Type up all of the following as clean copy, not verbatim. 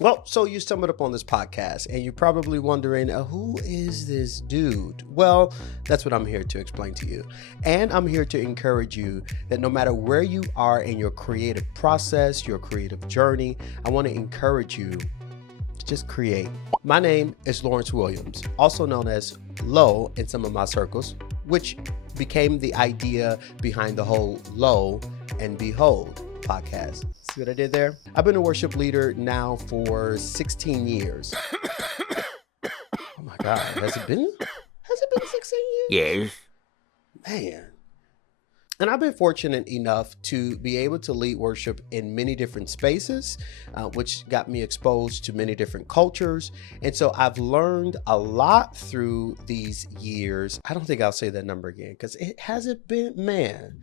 Well, so you stumbled upon this podcast and you're probably wondering, who is this dude? Well, that's what I'm here to explain to you. And I'm here to encourage you that no matter where you are in your creative process, your creative journey, I want to encourage you to just create. My name is Lawrence Williams, also known as Lo in some of my circles, which became the idea behind the whole Lo and Behold podcast. See what I did there? I've been a worship leader now for 16 years. Oh my God, has it been 16 years? Yes. Man. And I've been fortunate enough to be able to lead worship in many different spaces, which got me exposed to many different cultures. And so I've learned a lot through these years. I don't think I'll say that number again because it hasn't been, man.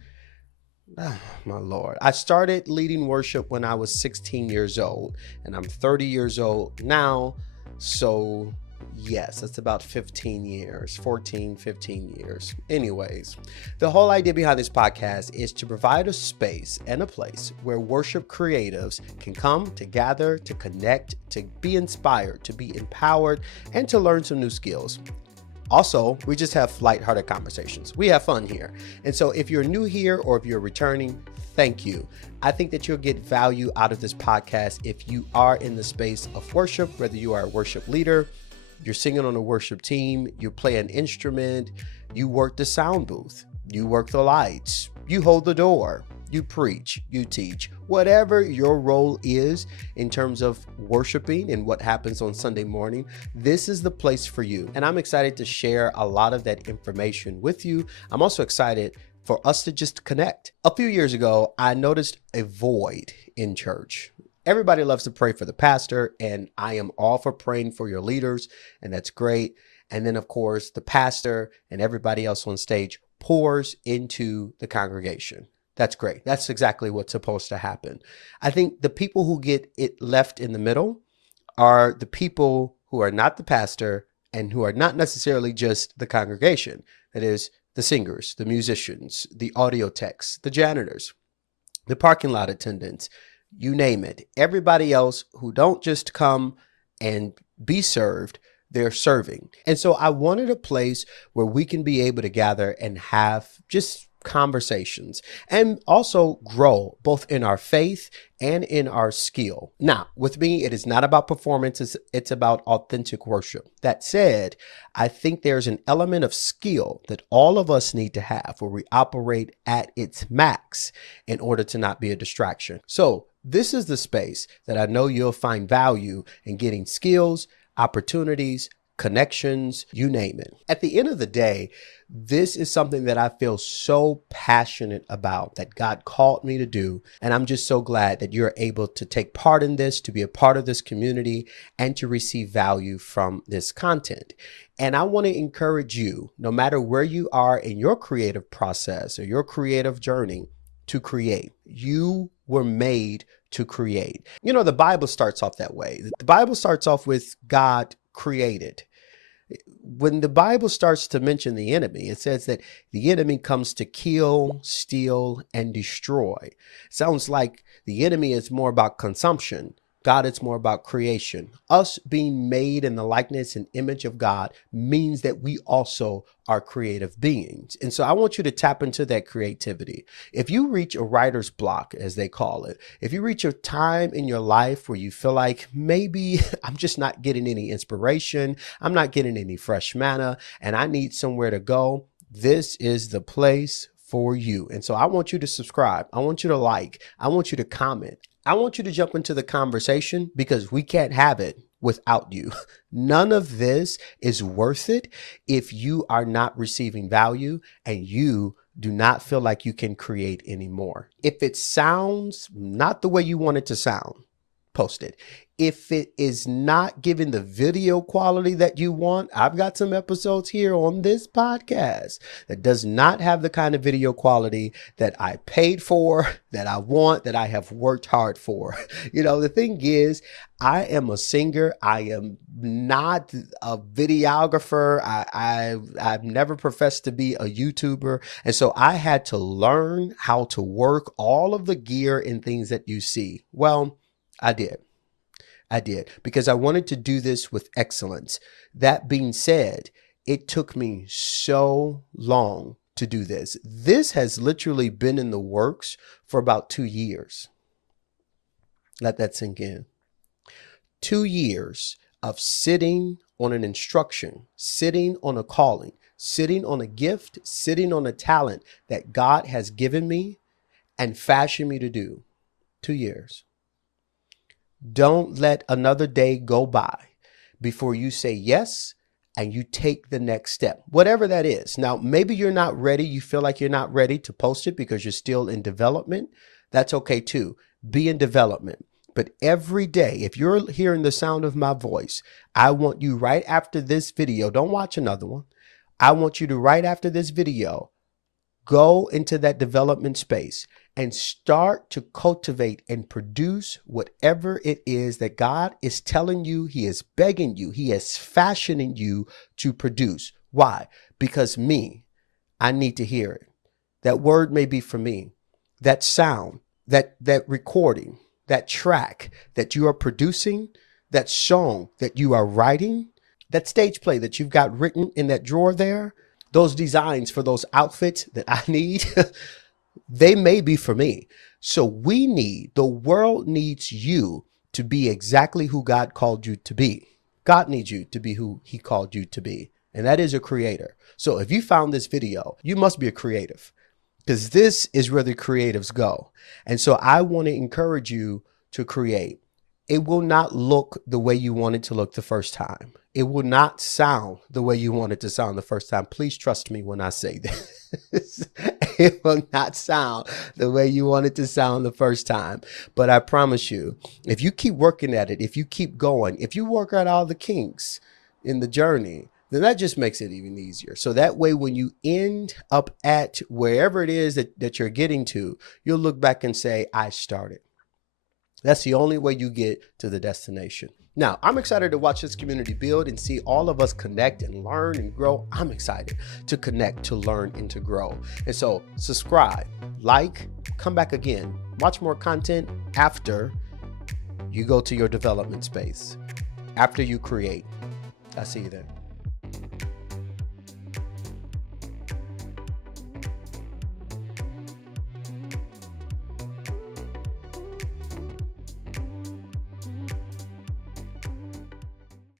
Oh, my Lord. I started leading worship when I was 16 years old, and I'm 30 years old now. So yes, that's about 15 years, 14, 15 years. Anyways, the whole idea behind this podcast is to provide a space and a place where worship creatives can come to gather, to connect, to be inspired, to be empowered, and to learn some new skills. Also, we just have lighthearted conversations. We have fun here. And so if you're new here or if you're returning, thank you. I think that you'll get value out of this podcast if you are in the space of worship, whether you are a worship leader, you're singing on a worship team, you play an instrument, you work the sound booth, you work the lights, you hold the door, you preach, you teach, whatever your role is in terms of worshiping and what happens on Sunday morning, this is the place for you. And I'm excited to share a lot of that information with you. I'm also excited for us to just connect. A few years ago, I noticed a void in church. Everybody loves to pray for the pastor, and I am all for praying for your leaders, and that's great. And then, of course, the pastor and everybody else on stage pours into the congregation. That's great. That's exactly what's supposed to happen. I think the people who get it left in the middle are the people who are not the pastor and who are not necessarily just the congregation. That is, the singers, the musicians, the audio techs, the janitors, the parking lot attendants, you name it. Everybody else who don't just come and be served, they're serving. And so I wanted a place where we can be able to gather and have just conversations and also grow both in our faith and in our skill. Now, with me, it is not about performance. It's about authentic worship. That said, I think there's an element of skill that all of us need to have where we operate at its max in order to not be a distraction. So this is the space that I know you'll find value in getting skills, opportunities, connections, you name it. At the end of the day, this is something that I feel so passionate about that God called me to do. And I'm just so glad that you're able to take part in this, to be a part of this community, and to receive value from this content. And I want to encourage you, no matter where you are in your creative process or your creative journey, to create. You were made to create. You know, the Bible starts off that way. The Bible starts off with God created. When the Bible starts to mention the enemy, it says that the enemy comes to kill, steal, and destroy. Sounds like the enemy is more about consumption. God, it's more about creation. Us being made in the likeness and image of God means that we also are creative beings. And so I want you to tap into that creativity. If you reach a writer's block, as they call it, if you reach a time in your life where you feel like maybe I'm just not getting any inspiration, I'm not getting any fresh manna, and I need somewhere to go, this is the place for you. And so I want you to subscribe. I want you to like. I want you to comment. I want you to jump into the conversation because we can't have it without you. None of this is worth it if you are not receiving value and you do not feel like you can create anymore. If it sounds not the way you want it to sound, post it. If it is not giving the video quality that you want, I've got some episodes here on this podcast that does not have the kind of video quality that I paid for, that I want, that I have worked hard for. You know, the thing is, I am a singer. I am not a videographer. I've never professed to be a YouTuber. And so I had to learn how to work all of the gear and things that you see. Well, I did. I did, because I wanted to do this with excellence. That being said, it took me so long to do this. This has literally been in the works for about 2 years. Let that sink in. 2 years of sitting on an instruction, sitting on a calling, sitting on a gift, sitting on a talent that God has given me and fashioned me to do. 2 years. Don't let another day go by before you say yes and you take the next step, whatever that is. Now, maybe you're not ready. You feel like you're not ready to post it because you're still in development. That's okay too. Be in development. But every day, if you're hearing the sound of my voice, I want you right after this video, don't watch another one. I want you to, right after this video, go into that development space and start to cultivate and produce whatever it is that God is telling you, He is begging you, He is fashioning you to produce. Why? Because I need to hear it. That word may be for me. That sound, that recording, that track that you are producing, that song that you are writing, that stage play that you've got written in that drawer there, those designs for those outfits that I need, they may be for me. So the world needs you to be exactly who God called you to be. God needs you to be who He called you to be. And that is a creator. So if you found this video, you must be a creative, because this is where the creatives go. And so I want to encourage you to create. It will not look the way you want it to look the first time. It will not sound the way you want it to sound the first time. Please trust me when I say this. It will not sound the way you want it to sound the first time. But I promise you, if you keep working at it, if you keep going, if you work out all the kinks in the journey, then that just makes it even easier. So that way, when you end up at wherever it is that you're getting to, you'll look back and say, I started. That's the only way you get to the destination. Now, I'm excited to watch this community build and see all of us connect and learn and grow. I'm excited to connect, to learn, and to grow. And so subscribe, like, come back again, watch more content after you go to your development space, after you create. I'll see you there.